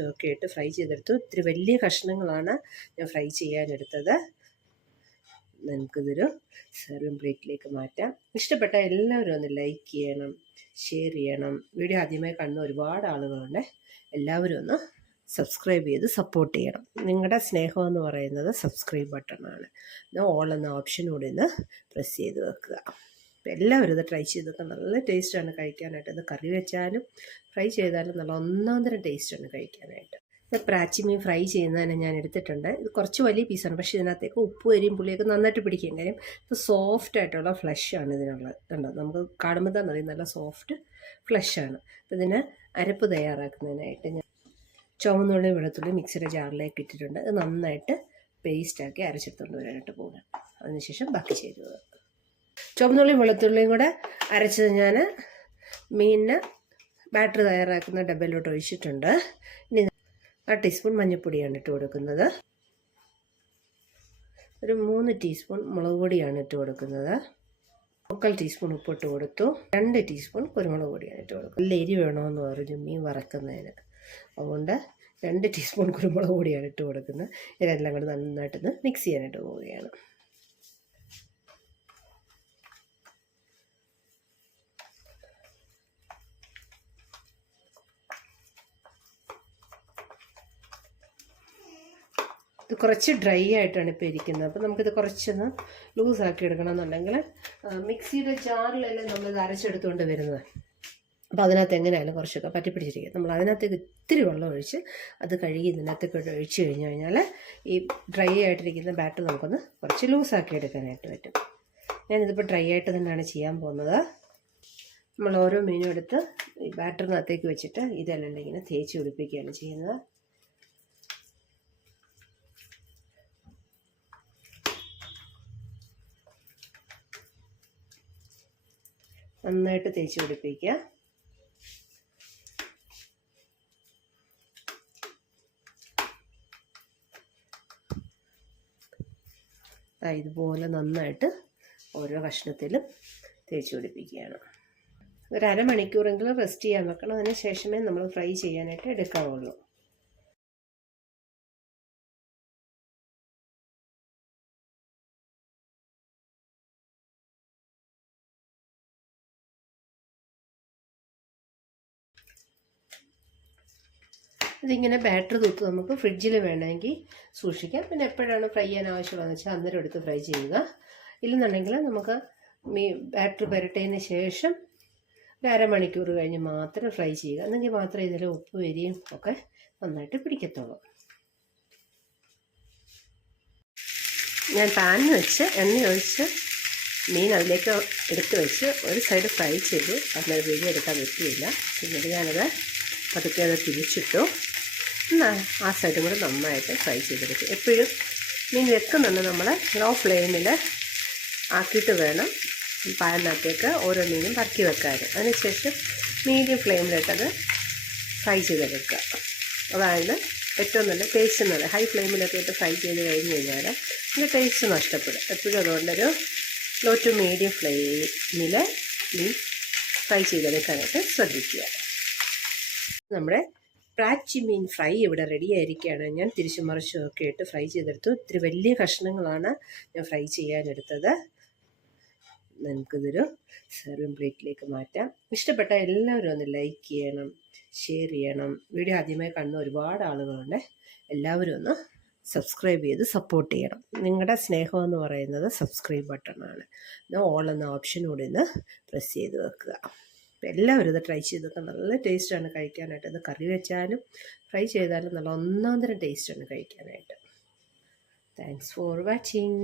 ഒക്കെ ഇട്ട് ഫ്രൈ ചെയ്തെടുത്തു. ഇത്തിരി വലിയ കഷ്ണങ്ങളാണ് ഞാൻ ഫ്രൈ ചെയ്യാനെടുത്തത്. നമുക്കിതൊരു സെർവിങ് പ്ലേറ്റിലേക്ക് മാറ്റാം. ഇഷ്ടപ്പെട്ട എല്ലാവരും ഒന്ന് ലൈക്ക് ചെയ്യണം ഷെയർ ചെയ്യണം. വീഡിയോ ആദ്യമായി കാണുന്ന ഒരുപാട് ആളുകളുണ്ട്. എല്ലാവരും ഒന്ന് സബ്സ്ക്രൈബ് ചെയ്ത് സപ്പോർട്ട് ചെയ്യണം. നിങ്ങളുടെ സ്നേഹം എന്ന് പറയുന്നത് സബ്സ്ക്രൈബ് ബട്ടണാണ് ഓൾ എന്ന ഓപ്ഷൻ കൂടി ഒന്ന് പ്രസ് ചെയ്ത് വെക്കുക. എല്ലാവരും ഇത് ട്രൈ ചെയ്തൊക്കെ. നല്ല ടേസ്റ്റാണ് കഴിക്കാനായിട്ട്. ഇത് കറി വെച്ചാലും ഫ്രൈ ചെയ്താലും നല്ല ഒന്നാം തരം ടേസ്റ്റാണ് കഴിക്കാനായിട്ട്. പ്രാച്ചിമീൻ ഫ്രൈ ചെയ്യുന്നതിന് ഞാൻ എടുത്തിട്ടുണ്ട്. ഇത് കുറച്ച് വലിയ പീസാണ് പക്ഷേ ഇതിനകത്തേക്ക് ഉപ്പ് എരിയും പുളിയൊക്കെ നന്നായിട്ട് പിടിക്കുകയും കാര്യം ഇത് സോഫ്റ്റ് ആയിട്ടുള്ള ഫ്ലഷ് ആണ് ഇതിനുള്ളത്. കണ്ടോ? നമുക്ക് കാണുമ്പോൾ തന്നെ അറിയാം. നല്ല സോഫ്റ്റ് ഫ്ലഷാണ് അപ്പോൾ ഇതിന് അരപ്പ് തയ്യാറാക്കുന്നതിനായിട്ട് ഞാൻ ചുവന്നുള്ളി വെളുത്തുള്ളി മിക്സിയുടെ ജാറിലേക്ക് ഇട്ടിട്ടുണ്ട്. ഇത് നന്നായിട്ട് പേസ്റ്റാക്കി അരച്ചെടുത്തുകൊണ്ട് വരാനായിട്ട് പോകുന്നത് അതിനുശേഷം ബാക്കി ചേരുവ ചുവന്നുള്ളിയും വെളുത്തുള്ളിയും കൂടെ അരച്ചത് ഞാൻ മീനിന് ബാറ്ററി തയ്യാറാക്കുന്ന ഡബ്ബയിലോട്ട് ഒഴിച്ചിട്ടുണ്ട്. ഇനി ആ ടീസ്പൂൺ മഞ്ഞൾപ്പൊടിയാണ് ഇട്ട് കൊടുക്കുന്നത്. ഒരു മൂന്ന് ടീസ്പൂൺ മുളക് പൊടിയാണ് ഇട്ട് കൊടുക്കുന്നത്. മുക്കാൽ ടീസ്പൂൺ ഉപ്പിട്ട് കൊടുത്തു. രണ്ട് ടീസ്പൂൺ കുരുമുളക് പൊടിയാണ് ഇട്ട് കൊടുക്കുന്നത്. നല്ല എരി വേണമെന്ന് പറഞ്ഞു മീൻ വറക്കുന്നതിന്. അതുകൊണ്ട് രണ്ട് ടീസ്പൂൺ കുരുമുളക് പൊടിയാണ് ഇട്ട് കൊടുക്കുന്നത്. ഇതെല്ലാം കൂടെ നന്നായിട്ടൊന്ന് മിക്സ് ചെയ്യാനായിട്ട് പോവുകയാണ്. ഇത് കുറച്ച് ഡ്രൈ ആയിട്ടാണ് ഇപ്പോൾ ഇരിക്കുന്നത്. അപ്പോൾ നമുക്കിത് കുറച്ചൊന്ന് ലൂസാക്കി എടുക്കണമെന്നുണ്ടെങ്കിൽ മിക്സിയുടെ ജാറിലല്ലേ നമ്മളിത് അരച്ചെടുത്തുകൊണ്ട് വരുന്നത്. അപ്പോൾ അതിനകത്ത് എങ്ങനെയായാലും കുറച്ചൊക്കെ പറ്റിപ്പിടിച്ചിരിക്കും. നമ്മൾ അതിനകത്തേക്ക് ഇത്തിരി വെള്ളം ഒഴിച്ച് അത് കഴുകി ഇതിനകത്തേക്ക് ഒഴിച്ച് കഴിഞ്ഞ് കഴിഞ്ഞാൽ ഈ ഡ്രൈ ആയിട്ടിരിക്കുന്ന ബാറ്റർ നമുക്കൊന്ന് കുറച്ച് ലൂസാക്കി എടുക്കാനായിട്ട് പറ്റും. ഞാനിതിപ്പോൾ ഡ്രൈ ആയിട്ട് തന്നെയാണ് ചെയ്യാൻ പോകുന്നത്. നമ്മൾ ഓരോ മീനും എടുത്ത് ഈ ബാറ്ററിനകത്തേക്ക് വെച്ചിട്ട് ഇതെല്ലാം ഇങ്ങനെ തേച്ച് പിടിപ്പിക്കുകയാണ് ചെയ്യുന്നത്. നന്നായിട്ട് തേച്ച് പിടിപ്പിക്കുക. ഇതുപോലെ നന്നായിട്ട് ഓരോ കഷ്ണത്തിലും തേച്ച് പിടിപ്പിക്കുകയാണ്. ഒരു അരമണിക്കൂറെങ്കിലും റെസ്റ്റ് ചെയ്യാൻ വെക്കണം. അതിന് ശേഷമേ നമ്മൾ ഫ്രൈ ചെയ്യാനായിട്ട് എടുക്കാവുള്ളൂ. ഇതിങ്ങനെ ബാറ്റർ തൂത്ത് നമുക്ക് ഫ്രിഡ്ജിൽ വേണമെങ്കിൽ സൂക്ഷിക്കാം. പിന്നെ എപ്പോഴാണ് ഫ്രൈ ചെയ്യാൻ ആവശ്യമുള്ളതെന്ന് വെച്ചാൽ അന്നേരം എടുത്ത് ഫ്രൈ ചെയ്യുക. ഇല്ലെന്നുണ്ടെങ്കിൽ നമുക്ക് മീ ബാറ്റർ പുരട്ടിയതിന് ശേഷം ഒരു അരമണിക്കൂർ കഴിഞ്ഞ് മാത്രം ഫ്രൈ ചെയ്യുക. എന്നെങ്കിൽ മാത്രമേ ഇതിൽ ഉപ്പ് വരികയും ഒക്കെ നന്നായിട്ട് പിടിക്കത്തുള്ളൂ. ഞാൻ പാനിൽ വെച്ച് എണ്ണ ഒഴിച്ച് മീൻ അതിലേക്ക് എടുത്ത് വെച്ച് ഒരു സൈഡ് ഫ്രൈ ചെയ്തു അന്നേരം വീഡിയോ എടുക്കാൻ പറ്റിയില്ല. പിന്നീട് ഞാനത് പതുക്കെ അത് തിരിച്ചിട്ടു. ആ സൈഡും കൂടെ നന്നായിട്ട് ഫ്രൈ ചെയ്തെടുക്കും. എപ്പോഴും മീൻ വെക്കുന്നുണ്ട് നമ്മൾ ലോ ഫ്ലെയിമിൽ ആക്കിയിട്ട് വേണം പാനിനകത്തേക്ക് ഓരോ മീനും പറക്കി വെക്കാൻ അതിനുശേഷം മീഡിയം ഫ്ലെയിമിലിട്ടത് ഫ്രൈ ചെയ്തെടുക്കുക. അതാണ് ഏറ്റവും നല്ല ടേസ്റ്റ് നല്ല ഹൈ ഫ്ലെയിമിലൊക്കെ ഇട്ട് ഫ്രൈ ചെയ്ത് കഴിഞ്ഞ് കഴിഞ്ഞാൽ അതിന്റെ ടേസ്റ്റ് നഷ്ടപ്പെടും. എപ്പോഴും അതുകൊണ്ടൊരു ലോ ടു മീഡിയം ഫ്ലെയിമിൽ മീൻ ഫ്രൈ ചെയ്തെടുക്കാനായിട്ട് ശ്രദ്ധിക്കുക. നമ്മുടെ പ്രാച്ചി മീൻ ഫ്രൈ ഇവിടെ റെഡി ആയിരിക്കുകയാണ്. ഞാൻ തിരിച്ചു മറിച്ചും ഒക്കെ ഇട്ട് ഫ്രൈ ചെയ്തെടുത്തു. ഇത്തിരി വലിയ കഷ്ണങ്ങളാണ് ഞാൻ ഫ്രൈ ചെയ്യാനെടുത്തത്. നമുക്കിതൊരു സെർവിങ് പ്ലേറ്റിലേക്ക് മാറ്റാം. ഇഷ്ടപ്പെട്ട എല്ലാവരും ഒന്ന് ലൈക്ക് ചെയ്യണം ഷെയർ ചെയ്യണം. വീഡിയോ ആദ്യമായി കാണുന്ന ഒരുപാട് ആളുകളുണ്ട്. എല്ലാവരും ഒന്ന് സബ്സ്ക്രൈബ് ചെയ്ത് സപ്പോർട്ട് ചെയ്യണം. നിങ്ങളുടെ സ്നേഹം എന്ന് പറയുന്നത് സബ്സ്ക്രൈബ് ബട്ടണാണ് ഓൾ എന്ന ഓപ്ഷൻ കൂടി ഒന്ന് പ്രസ് ചെയ്ത് വെക്കുക. എല്ലാവരും ഇത് ട്രൈ ചെയ്തൊക്കെ. നല്ല ടേസ്റ്റാണ് കഴിക്കാനായിട്ട്. ഇത് കറി വെച്ചാലും ഫ്രൈ ചെയ്താലും നല്ല ഒന്നാം തരം ടേസ്റ്റാണ് കഴിക്കാനായിട്ട്. Thanks for watching